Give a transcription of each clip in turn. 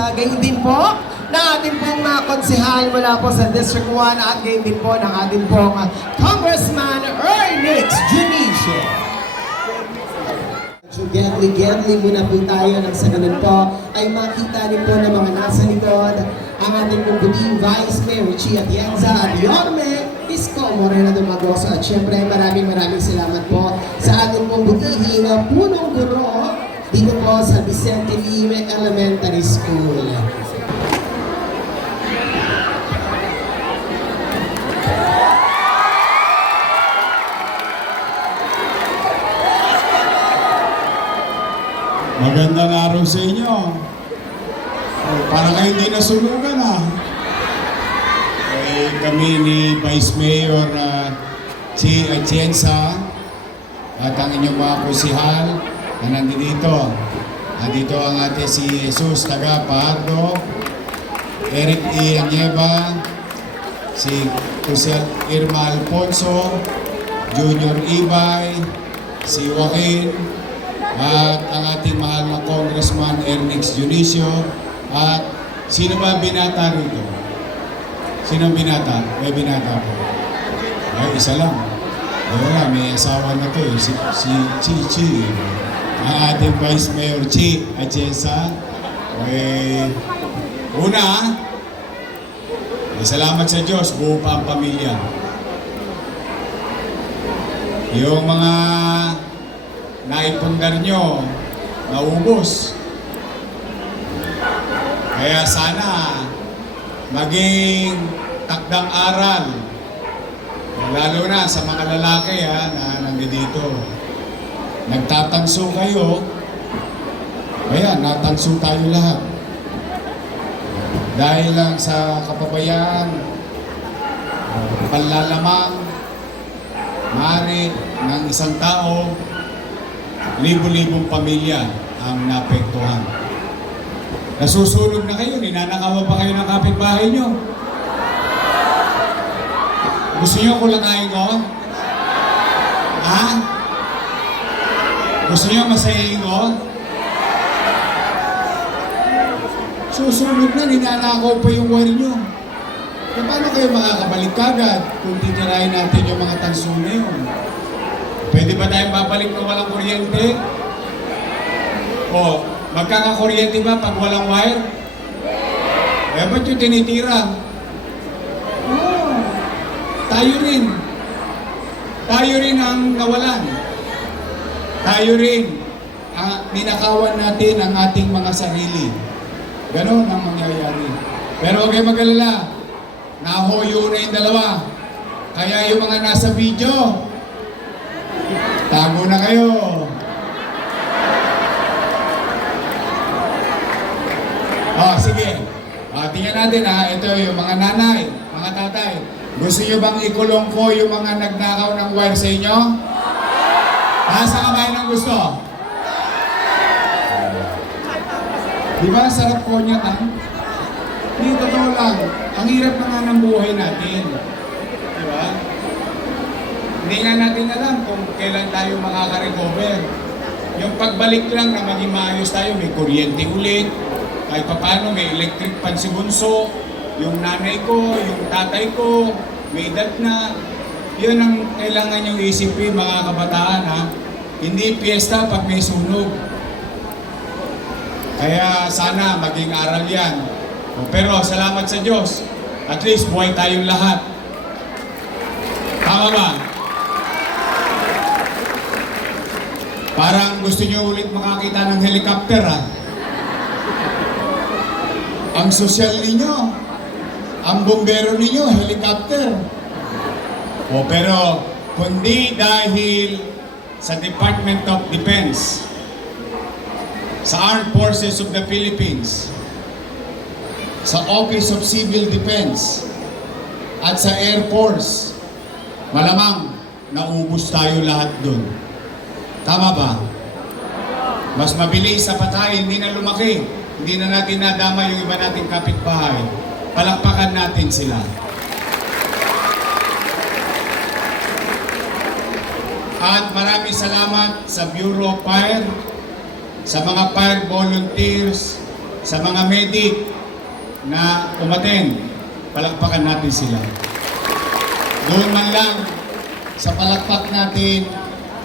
Atienza. Gayon din po na ating pong mga konsehal mula po sa District 1 at gayon din po ng ating pong Congressman Ernix Junicio. Gently-gently muna po tayo nang sa ganun po ay makita din po ng mga nasa likod ang ating pong puting Vice Mayor Chia Atienza at Yorme Isko Moreno Dumagoso at syempre maraming maraming salamat araw sa inyo. Oh, para kayo hindi nasunugan ah. Eh, kami ni Vice Mayor uh, Chi Atienza at ang inyong mga kusihal na nandito. Nandito ang ate si Jesus Taga Pardo, Eric E. Anyeba, si Kusel Irma Alfonso, Junior Ibay, si Joaquin, at ang ating mahal na Congressman Ernix Junicio at sino ba binata rito? Sino binata? May binata po. Ay, isa lang. Wala, may asawa na to eh. Si, si Chi Chi. Ang ating Vice Mayor Chi Atienza. Eh, una, eh, salamat sa Diyos, buo pa ang pamilya. Yung mga naipundar nyo, naubos. Kaya sana maging takdang aral, lalo na sa mga lalaki ha, na nandito. Nagtatanso kayo, kaya natanso tayo lahat. Dahil lang sa kapabayaan, panlalamang, mari ng isang tao, libo-libong pamilya ang naapektuhan. Nasusunog na kayo, ninanakawa pa kayo ng kapitbahay nyo. Gusto nyo kulangin ko? Ha? Gusto nyo masayahin ko? Susunog na, ninanakaw pa yung wire nyo. E paano kayo makakabalik kagad kung titirahin natin yung mga tanso na yun? Pwede ba tayong babalik na walang kuryente? O, magkakakuryente ba pag walang wire? Eh, ba't yung tinitira? Oo, tayo rin. Tayo rin ang nawalan. Tayo rin. Ah, ninakawan natin ang ating mga sarili. Ganon ang mangyayari. Pero huwag kayong mag-alala. Nahoyo na yung dalawa. Kaya yung mga nasa video, Tago na kayo. Oh, sige. Ah, tingnan natin ha. Ito yung mga nanay, mga tatay. Gusto nyo bang ikulong ko yung mga nagnakaw ng wire sa inyo? Nasa kamay ng gusto? Di ba sarap ko niya ha? Hindi, totoo lang. Ang hirap na nga ng buhay natin. Hindi nga natin alam kung kailan tayo makaka-recover. Yung pagbalik lang na maging maayos tayo, may kuryente ulit, kahit pa paano may electric pan si Bunso, yung nanay ko, yung tatay ko, may edad na. Yun ang kailangan yung isipin mga kabataan ha. Hindi piyesta pag may sunog. Kaya sana maging aral yan. Pero salamat sa Diyos. At least buhay tayong lahat. Tama ba? Parang gusto nyo ulit makakita ng helicopter ha. Ang sosyal ninyo, ang bombero ninyo, helicopter. O pero, kundi dahil sa Department of Defense, sa Armed Forces of the Philippines, sa Office of Civil Defense, at sa Air Force, malamang naubos tayo lahat dun. Tama ba? Mas mabilis sa patay, hindi na lumaki. Hindi na natin nadama yung iba nating kapitbahay. Palakpakan natin sila. At maraming salamat sa Bureau of Fire, sa mga fire volunteers, sa mga medic na umaten, palakpakan natin sila. Doon man lang sa palakpak natin,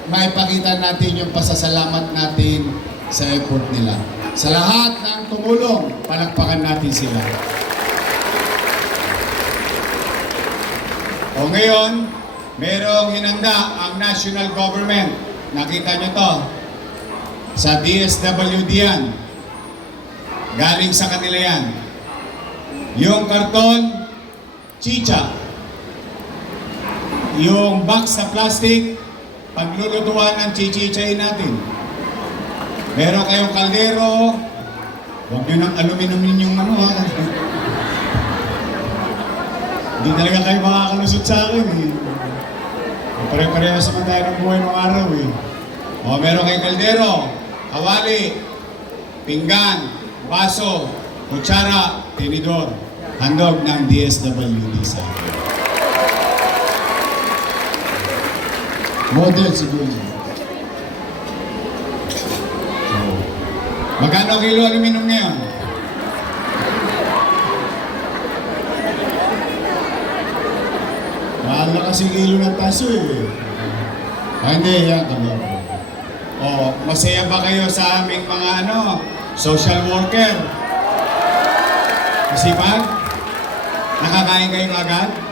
maipakita natin yung pasasalamat natin sa effort nila. Sa lahat ng tumulong, palakpakan natin sila. O ngayon, merong hinanda ang national government. Nakita nyo to. Sa DSWD yan. Galing sa kanila yan. Yung karton, chicha. Yung box na plastic, paglulutuan ng chichichay natin. Meron kayong kaldero, huwag nyo ng aluminum yung ano ha. Hindi talaga kayo makakalusot sa akin eh. Pare-parehas naman tayo ng buhay ng araw eh. O meron kayong kaldero, kawali, pinggan, baso, kutsara, tinidor. Handog ng DSWD sa akin. Model siguro. Magkano kilo aluminum ngayon? Mahal na kasi kilo ng taso eh. Ah, hindi, yan. Tama. O, masaya ba kayo sa aming mga ano, social worker? Masipag? Nakakain kayo agad?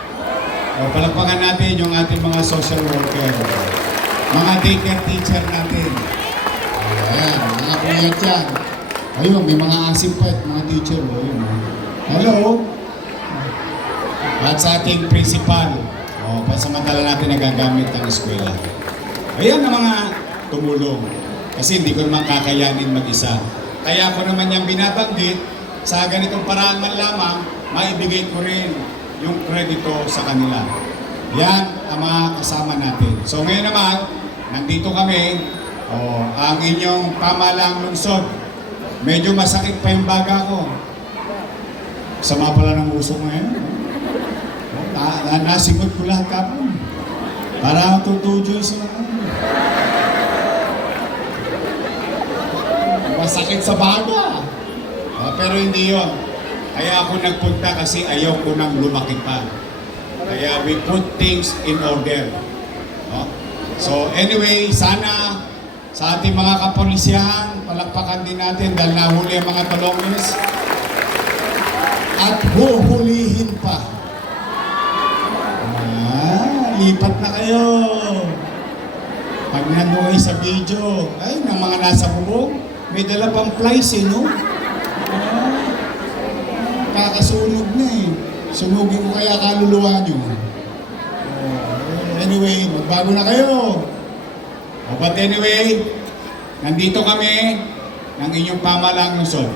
O, palagpakan natin yung ating mga social worker. Mga daycare teacher natin. Ayan, mga puyat yan. Ayun, may mga asim pa mga teacher. O, ayun. Hello? At sa ating principal, o, pansamantala natin nagagamit ang eskwela. Ayan ang mga tumulong. Kasi hindi ko naman kakayanin mag-isa. Kaya ako naman yung binabanggit, sa ganitong paraan man lamang, maibigay ko rin yung kredito sa kanila. Yan ang mga kasama natin. So ngayon naman, nandito kami, o, ang inyong pamalang lungsod. Medyo masakit pa yung baga ko. Sama pala ng uso ngayon. Na, na, nasingot ko lahat kapon. Para tutujo sa. Masakit sa baga. Ah, pero hindi yon. Kaya ako nagpunta kasi ayaw ko nang lumaki pa. Kaya we put things in order. No? So anyway, sana sa ating mga kapolisyahan, palakpakan din natin dahil nahuli ang mga talongis. At huhulihin pa. Ah, lipat na kayo. Pag nandun kayo sa video, ay, ng mga nasa bubong, may dala pang flies eh, no? Ah, kakasunog na eh. Sunugin ko kaya kaluluwa nyo. Oh, anyway, magbago na kayo. Oh, but anyway, nandito kami ng inyong pamalang lungsod.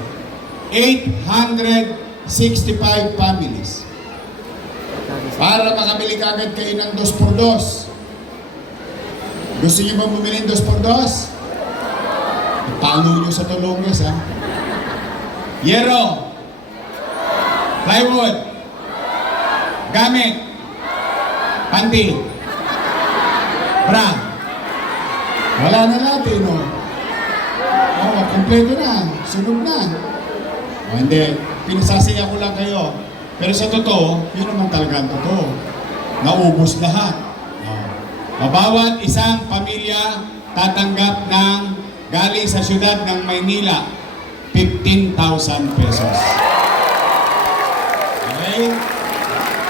865 families. Para makabili kagad kayo ng dos por dos. Gusto niyo ba bumili ng dos por dos? Palo niyo sa tulungas ha. Yero. Plywood. Gamit. Panty. Bra. Wala na natin, no? Oh, kompleto na. Sunog na. Oh, hindi. Pinasasaya ko lang kayo. Pero sa totoo, yun naman talaga ang totoo. Naubos lahat. Oh. Mabawat isang pamilya tatanggap ng galing sa syudad ng Maynila 15,000 pesos. Okay?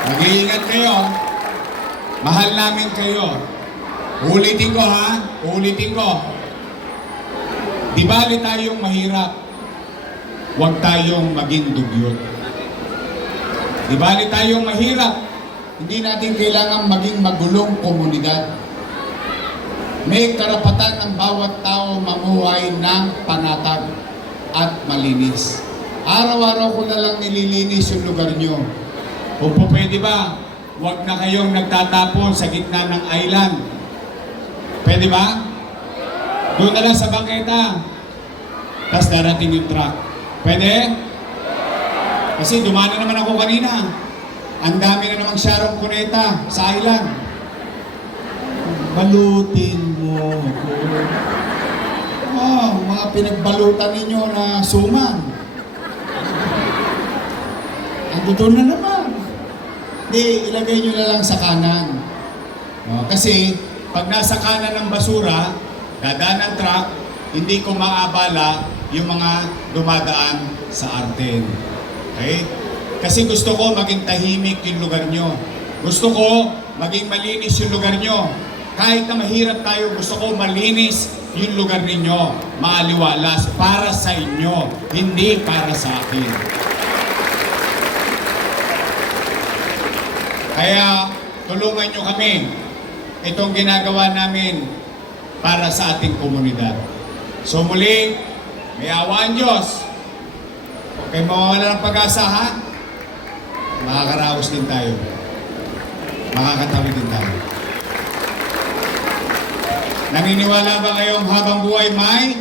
Mag-iingat kayo. Mahal namin kayo. Ulitin ko ha. Ulitin ko. Di bali tayong mahirap. Huwag tayong maging dugyot. Di bali tayong mahirap. Hindi natin kailangan maging magulong komunidad. May karapatan ng bawat tao mamuhay ng panatag at malinis. Araw-araw ko na lang nililinis yung lugar nyo. Kung po pwede ba, huwag na kayong nagtatapon sa gitna ng island. Pwede ba? Doon na lang sa bangketa. Tapos darating yung truck. Pwede? Kasi dumana naman ako kanina. Ang dami na namang Sharon Cuneta sa island. Balutin mo ako. Oh, mga pinagbalutan ninyo na suman. Luto na naman. Hindi, ilagay nyo na lang sa kanan. No, kasi pag nasa kanan ng basura, dadaan ng truck, hindi ko maabala yung mga dumadaan sa arten. Okay? Kasi gusto ko maging tahimik yung lugar nyo. Gusto ko maging malinis yung lugar nyo. Kahit na mahirap tayo, gusto ko malinis yung lugar ninyo. Maaliwalas para sa inyo, hindi para sa akin. Kaya tulungan nyo kami. Itong ginagawa namin para sa ating komunidad. So muli, may awa ang Diyos. Huwag kayong ng pag-asa ha. Makakaraos din tayo. Makakatawi din tayo. Naniniwala ba kayong habang buhay may?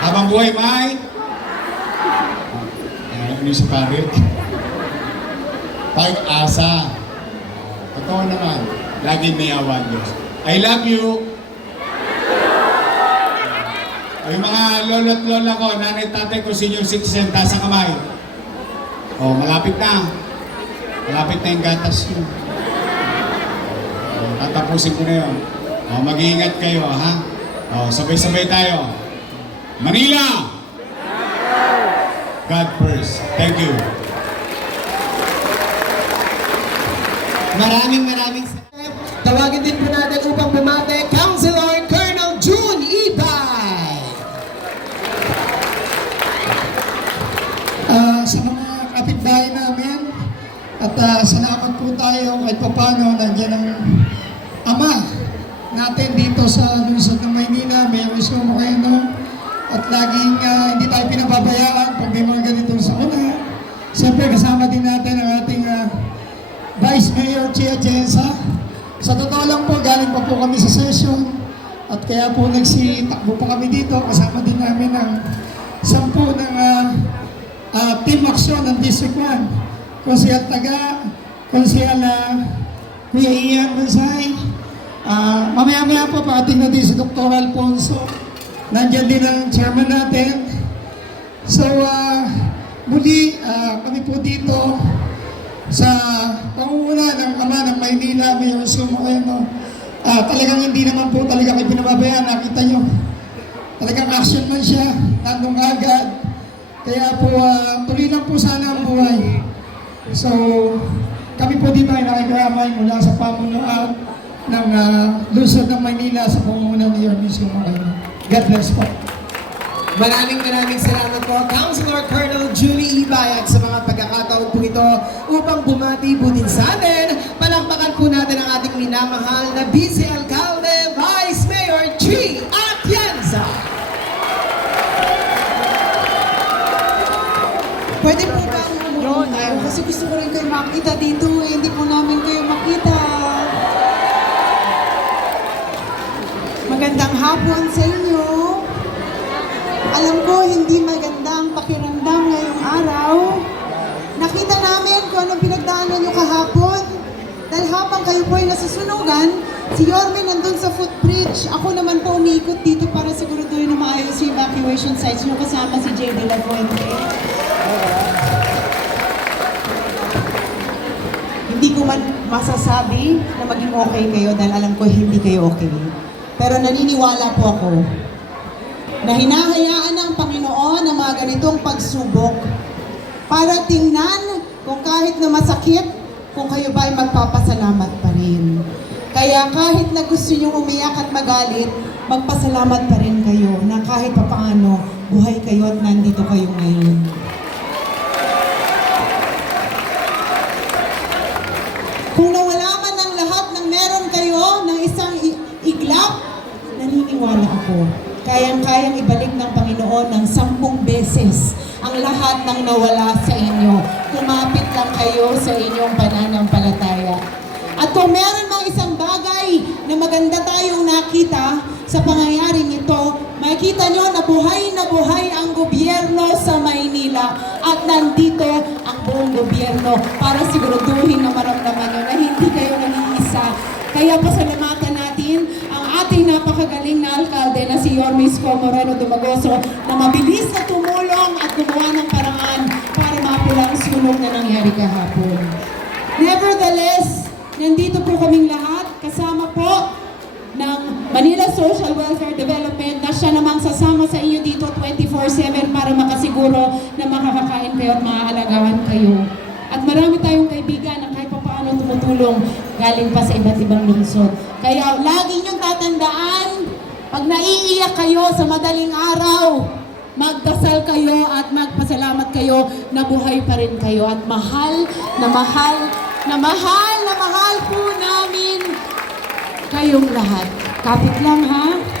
Habang buhay may? Ayaw niyo si Parit. Pag-asa. Totoo naman. Lagi may awa ang Diyos. I love you. O yung mga lolo at lola ko, nanay tatay ko, senior citizen, taas ang kamay. O, malapit na. Malapit na yung gatas nyo. O, tatapusin ko na yun. O, mag-iingat kayo, ha? O, sabay-sabay tayo. Manila! God first. Thank you. Maraming maraming salamat. Tawagin din po natin upang bumate, Councilor Colonel June Ibay. Ah, sa mga kapitbahay namin, at ah, salamat po tayo kahit papano nandiyan ang ama natin dito sa lungsod ng Maynila, Mayor Isko Moreno, at laging ah, hindi tayo pinababayaan pag may mga ganitong sakuna. Siyempre kasama din natin ang ating Vice Mayor Chia Jensa. Sa totoo lang po, galing pa po kami sa session at kaya po nagsitakbo po kami dito. Kasama din namin ang sampu ng ah, ah, team action ng District 1. Konsehal Taga, Konsehal uh, Kuya Ian Gonzay. Ah, mamaya-maya po, pakating natin si Dr. Alfonso. Nandyan din ang chairman natin. So, ah, muli, ah, kami po dito sa pangunguna ng ama ng Maynila, Mayor Sumo Moreno. Ah, talagang hindi naman po talaga kayo pinababayaan, nakita nyo. Talagang action man siya, nandun agad. Kaya po, ah, tuloy lang po sana ang buhay. So, kami po dito ay nakikiramay mula sa pamunuan ng uh, Luzon ng Maynila sa pangunguna ni Yorme Sumo. God bless po. Maraming maraming salamat po, Councilor Colonel Julie Ibay at sa mga pagkakataon po ito upang bumati po din sa atin. Palakpakan po natin ang ating minamahal na Vice Alcalde, Vice Mayor Chi Atienza. Pwede po ba tayo? Kasi gusto ko rin kayo makita dito eh. Hindi po namin kayo makita. Magandang hapon sa inyo. Alam ko hindi maganda ang pakiramdam ngayong araw. Nakita namin kung anong pinagdaanan nyo kahapon. Dahil habang kayo po ay nasusunugan, si Yorme nandun sa footbridge. Ako naman po umiikot dito para siguraduhin na maayos yung evacuation sites nyo kasama si J. De La Fuente. Hindi ko man masasabi na maging okay kayo dahil alam ko hindi kayo okay. Pero naniniwala po ako na hinahayaan mga ganitong pagsubok para tingnan kung kahit na masakit, kung kayo ba ay magpapasalamat pa rin. Kaya kahit na gusto nyo umiyak at magalit, magpasalamat pa rin kayo na kahit papaano, buhay kayo at nandito kayo ngayon. Kung nawala man ng lahat ng meron kayo ng isang iglap, naniniwala ako. Kayang-kayang ibalik ng Panginoon ng sampung beses ang lahat ng nawala sa inyo. Kumapit lang kayo sa inyong pananampalataya. At kung meron mang isang bagay na maganda tayong nakita sa pangyayaring ito, makikita nyo na buhay na buhay ang gobyerno sa Maynila at nandito ang buong gobyerno para siguraduhin na maramdaman nyo na hindi kayo nag-iisa. Kaya ang ating napakagaling na alkalde na si Yorme Isko Moreno Dumagoso na mabilis na tumulong at gumawa ng paraan para mapili walang sunog na nangyari kahapon. Nevertheless, nandito po kaming lahat, kasama po ng Manila Social Welfare Development na siya namang sasama sa inyo dito 24-7 para makasiguro na makakakain kayo at maaalagaan kayo. At marami tayong kaibigan na kahit pa paano tumutulong galing pa sa iba't ibang lungsod. Kaya lagi niyong tatandaan, pag naiiyak kayo sa madaling araw, magdasal kayo at magpasalamat kayo na buhay pa rin kayo at mahal na mahal na mahal na mahal po namin kayong lahat. Kapit lang ha.